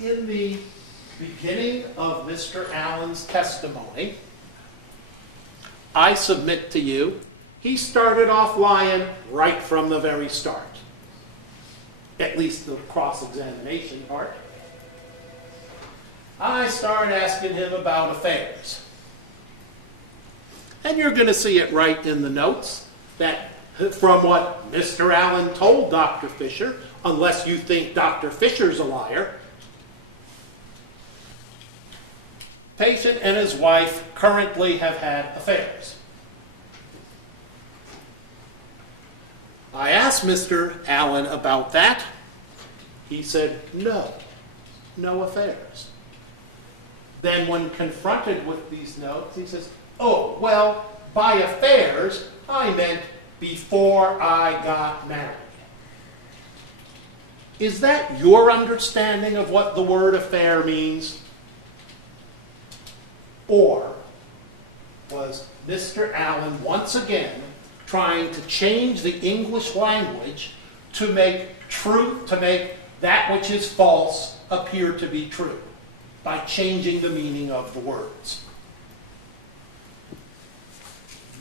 in the beginning of Mr. Allen's testimony, I submit to you, he started off lying right from the very start. At least the cross-examination part. I start asking him about affairs. And you're going to see it right in the notes that from what Mr. Allen told Dr. Fisher, unless you think Dr. Fisher's a liar, patient and his wife currently have had affairs. I asked Mr. Allen about that. He said, no affairs. Then when confronted with these notes, he says, oh, well, by affairs, I meant before I got married. Is that your understanding of what the word affair means? Or was Mr. Allen once again trying to change the English language to make that which is false appear to be true by changing the meaning of the words?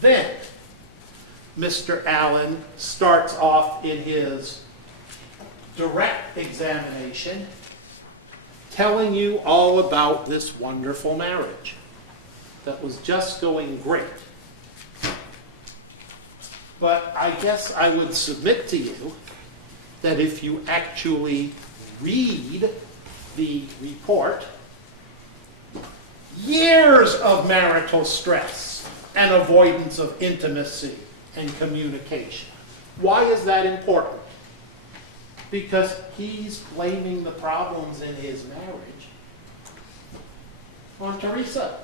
Then Mr. Allen starts off in his direct examination telling you all about this wonderful marriage that was just going great. But I guess I would submit to you that if you actually read the report, years of marital stress and avoidance of intimacy and communication. Why is that important? Because he's blaming the problems in his marriage on Teresa.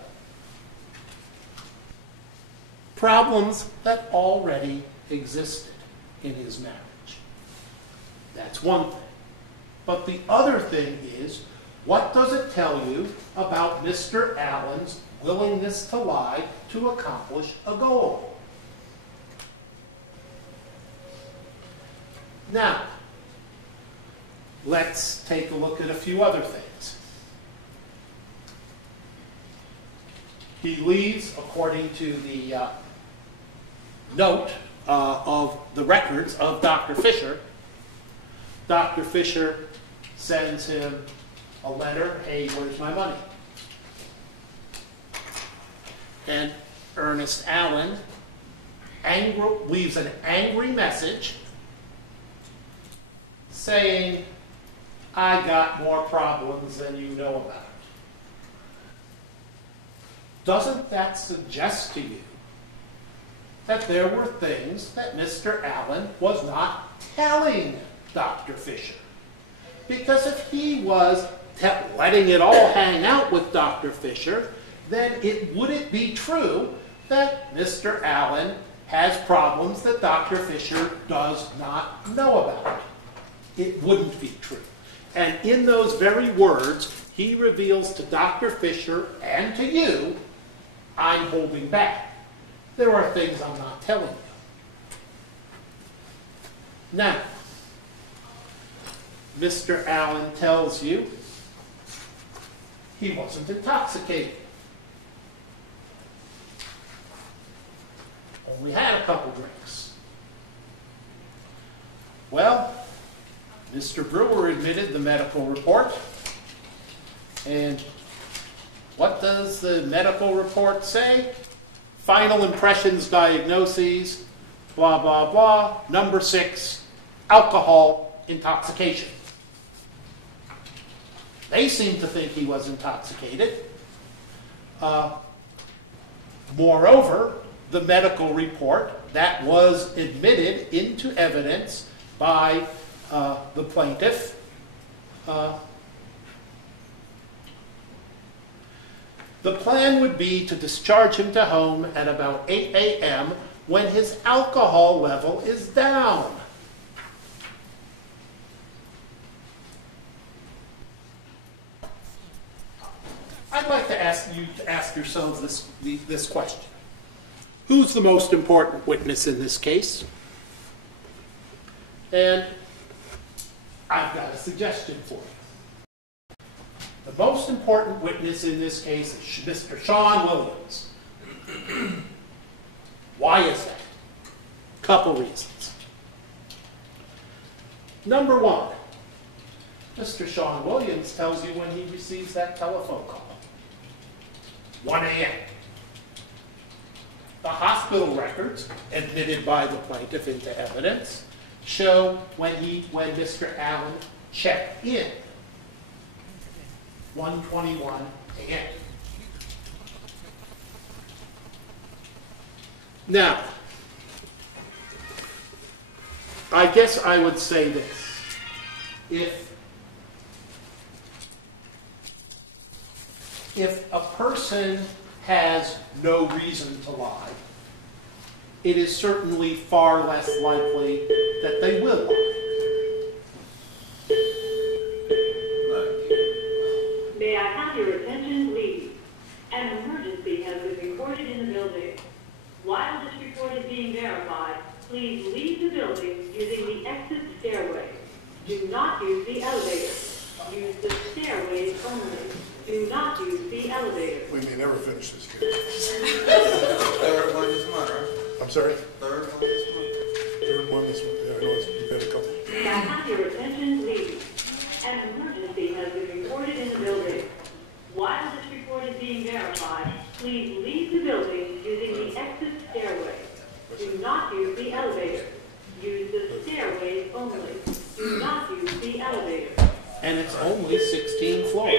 Problems that already existed in his marriage. That's one thing. But the other thing is, what does it tell you about Mr. Allen's willingness to lie to accomplish a goal? Now, let's take a look at a few other things. He leaves, according to the note of the records of Dr. Fisher. Dr. Fisher sends him a letter, hey, where's my money? And Ernest Allen leaves an angry message saying, I got more problems than you know about. Doesn't that suggest to you that there were things that Mr. Allen was not telling Dr. Fisher? Because if he was letting it all hang out with Dr. Fisher, then would it be true that Mr. Allen has problems that Dr. Fisher does not know about? It wouldn't be true. And in those very words, he reveals to Dr. Fisher and to you, I'm holding back. There are things I'm not telling you. Now, Mr. Allen tells you he wasn't intoxicated. Only had a couple drinks. Well, Mr. Brewer admitted the medical report. And what does the medical report say? Final impressions, diagnoses, blah, blah, blah. Number 6, alcohol intoxication. They seem to think he was intoxicated. Moreover, the medical report that was admitted into evidence by the plaintiff the plan would be to discharge him to home at about 8 a.m. when his alcohol level is down. I'd like to ask you to ask yourselves this question. Who's the most important witness in this case? And I've got a suggestion for you. The most important witness in this case is Mr. Sean Williams. Why is that? Couple reasons. Number one, Mr. Sean Williams tells you when he receives that telephone call. 1 a.m. The hospital records, admitted by the plaintiff into evidence, show when Mr. Allen checked in. 1:21 a.m. Now, I guess I would say this. If a person has no reason to lie, it is certainly far less likely that they will lie. May I have your attention, please? An emergency has been recorded in the building. While this report is being verified, please leave the building using the exit stairway. Do not use the elevator. Use the stairways only. Do not use the elevator. We may never finish this case. Third one this month, right? I'm sorry? Third one this month. Third one this one. Yeah, I know we've had a couple. May I have your attention, please? An emergency has been reported in the building. While this report is being verified, please leave the building using the exit stairway. Do not use the elevator. Use the stairways only. Do not use the elevator. And it's only 16 floors.